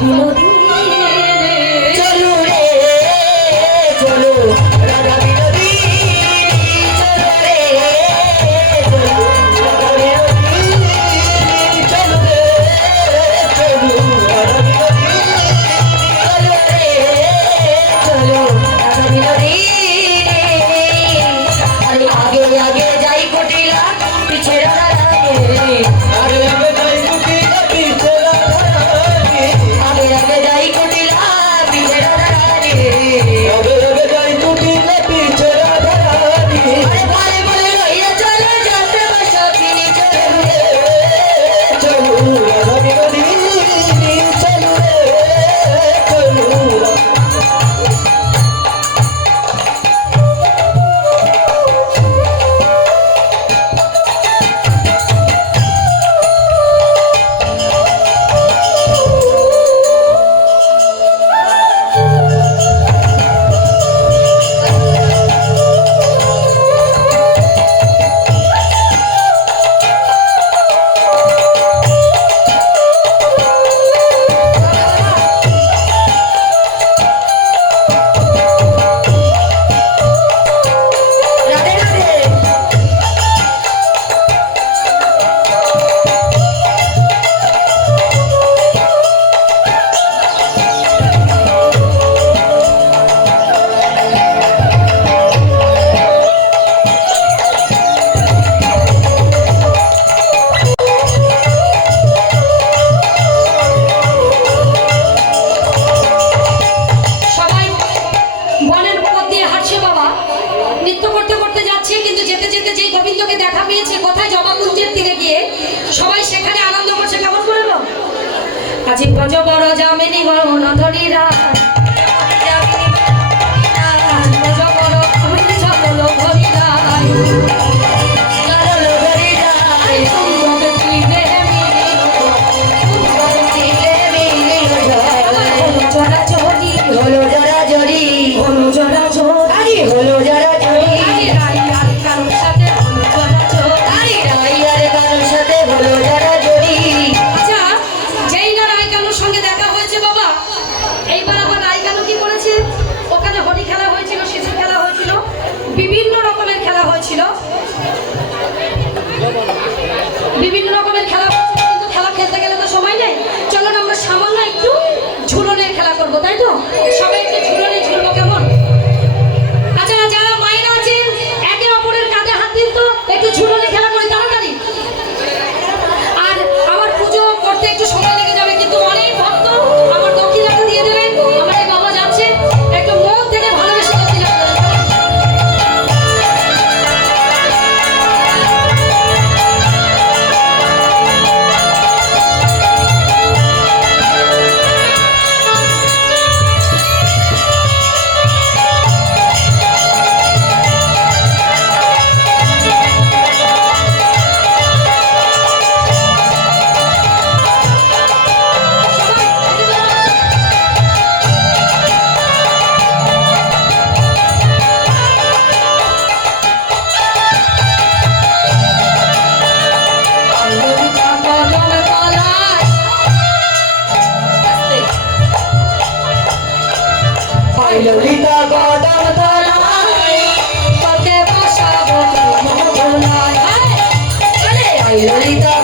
বিনোদ আজি পজ বড় জামিনী গণ ধরিরা বিভিন্ন ললিতা গদর তলায় তোকে বসাবো মন ভোলায় Lalita.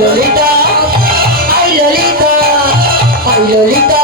Lolita, ay Lolita, ay Lolita.